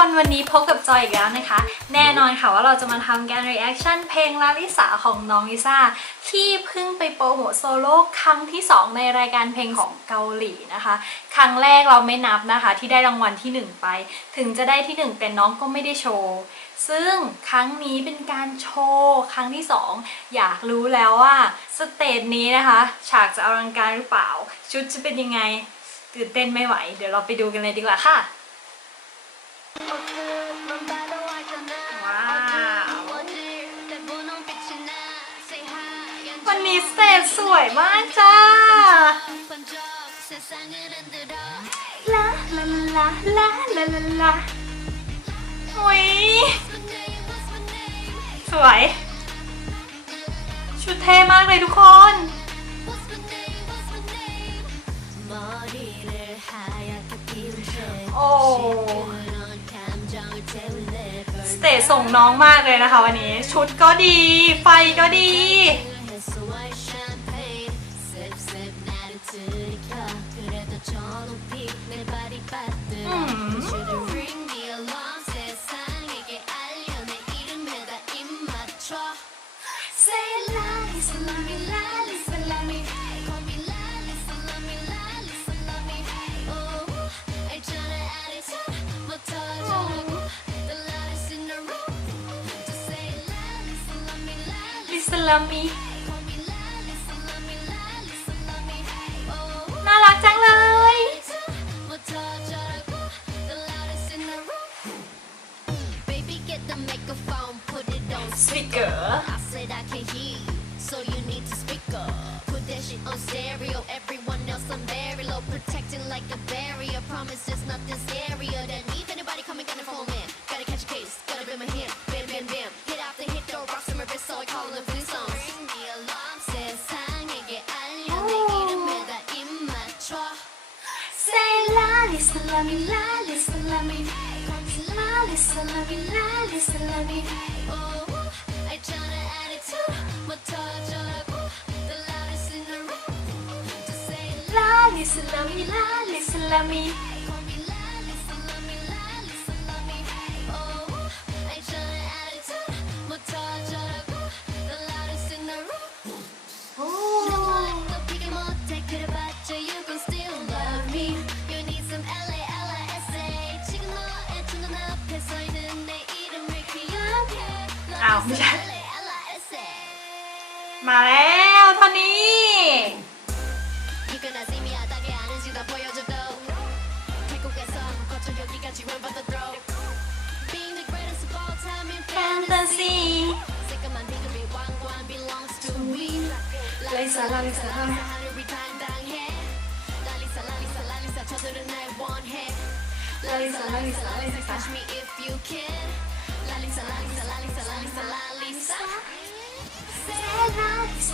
คนวันนี้พบกับจอยอีกแล้วนะคะ แน่นอนค่ะว่าเราจะมาทำการ reaction เพลงลาลิสาของน้องลิซ่า ที่เพิ่งไปโปรโมทโซโล่ครั้งที่ 2 ในรายการเพลงของเกาหลีนะคะ ครั้งแรกเราไม่นับนะคะ ที่ได้รางวัลที่ 1 ไป ถึงจะได้ที่ 1 แต่น้องก็ไม่ได้โชว์ ซึ่งครั้งนี้เป็นการโชว์ครั้งที่ 2 อยากรู้แล้วว่าสเตจนี้นะคะฉากจะอลังการหรือเปล่า ชุดจะเป็นยังไงตื่นเต้นไม่ไหว เดี๋ยวเราไปดูกันเลยดีกว่าค่ะ ว้าววันนี้สเตจสวยมากจ้าลาลาลาลาลาลาลาโอ้ยสวย ชุดเท่มากเลยทุกคนโอ้ สเตจส่งน้องมากเลยนะคะวันนี้ ชุดก็ดี ไฟก็ดี ลิสลามี น่ารักจังเลย Baby, get the microphone, put it on สปิเกอร์ I said I can hear you, so you need to speak up. Put that shit on stereo. Everyone else I'm very low, protecting like a barrier. Promise there's nothing scarier than me. If anybody coming, gonna phone lali salami lali salami. Lali salami lali salami. Oh I turn it to my touch of the loudest in the room to say lali salami lali salami. าวไม่ใช่ มาแล้วเท่านี้ Fantasy ลิซาลาลิซาลาลิซาลาลิซาลาลิซาลาลิซาลาลิซาลา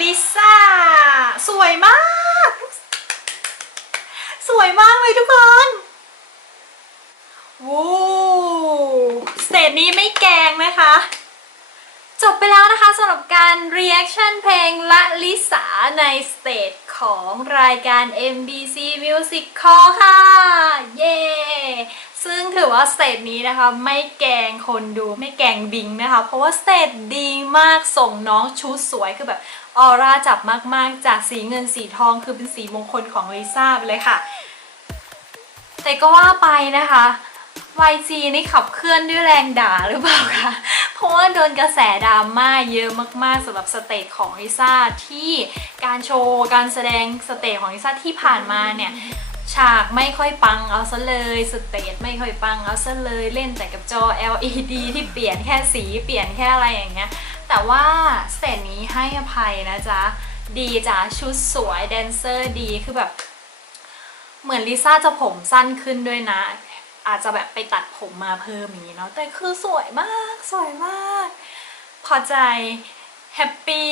ลิซ่า สวยมาก สวยมากเลยทุกคนวู้สเตจนี้ไม่แกงนะคะ จบไปแล้วนะคะสำหรับการ reaction เพลงละลิสาในสเตจของรายการ MBC Music Call ค่ะ เย้ซึ งถือว่าสเตจนี้นะคะ ไม่แกงคนดูไม่แกงบิงนะคะ เพราะว่าสเตจดีมากส่งน้องชุดสวยคือแบบออร่าจับมากๆ จากสีเงินสีทองคือเป็นสีมงคลของลิซ่าไปเลยค่ะ แต่ก็ว่าไปนะคะ YG นี่ขับเคลื่อนด้วยแรงด่าหรือเปล่าคะเพราะว่าโดนกระแสดราม่าเยอะมากๆสำหรับสเตจของลิซ่าที่การโชว์การแสดงสเตจของลิซ่าที่ผ่านมาเนี่ย ฉากไม่ค่อยปังเอาซะเลยสเตจไม่ค่อยปังเอาซะเลยเล่นแต่กับจอ LED ที่เปลี่ยนแค่สีเปลี่ยนแค่อะไรอย่างเงี้ย แต่ว่าสเตจนี้ให้อภัยนะจ๊ะ ดีจ้ะชุดสวยแดนเซอร์ดีคือแบบ เหมือนลิซ่าจะผมสั้นขึ้นด้วยนะ อาจจะแบบไปตัดผมมาเพิ่มอย่างนี้เนาะแต่คือสวยมากสวยมาก พอใจ แฮปปี้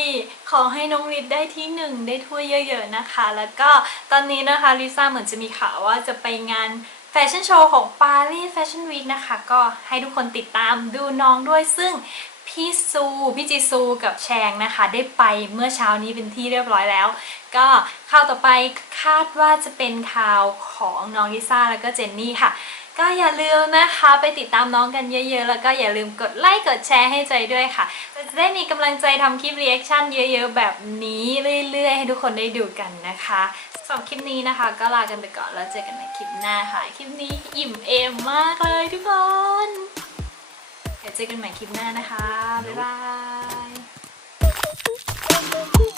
ขอให้น้องลิศได้ที่หนึ่งได้ถ้วยเยอะๆนะคะ แล้วก็ตอนนี้นะคะลิซ่าเหมือนจะมีข่าวว่าจะไปงานแฟชั่นโชว์ของปารีสแฟชั่นวีคนะคะ ก็ให้ทุกคนติดตามดูน้องด้วยซึ่งพี่ซูพี่จีซูกับแชงนะคะ ได้ไปเมื่อเช้านี้เป็นที่เรียบร้อยแล้ว ก็ข่าวต่อไปคาดว่าจะเป็นข่าวของน้องลิซ่าแล้วก็เจนนี่ค่ะ ก็อย่าลืมนะคะไปติดตามน้องกันเยอะๆ แล้วก็อย่าลืมกดไลค์กดแชร์ให้ใจด้วยค่ะ จะได้มีกำลังใจทำคลิปรีแอคชั่นเยอะๆ แบบนี้เรื่อยๆ ให้ทุกคนได้ดูกันนะคะสำหรับคลิปนี้นะคะ ก็ลากันไปก่อนแล้วเจอกันในคลิปหน้าค่ะ คลิปนี้อิ่มเอมมากเลยทุกคนเดี๋ยวเจอกันใหม่คลิปหน้านะคะ บ๊ายบาย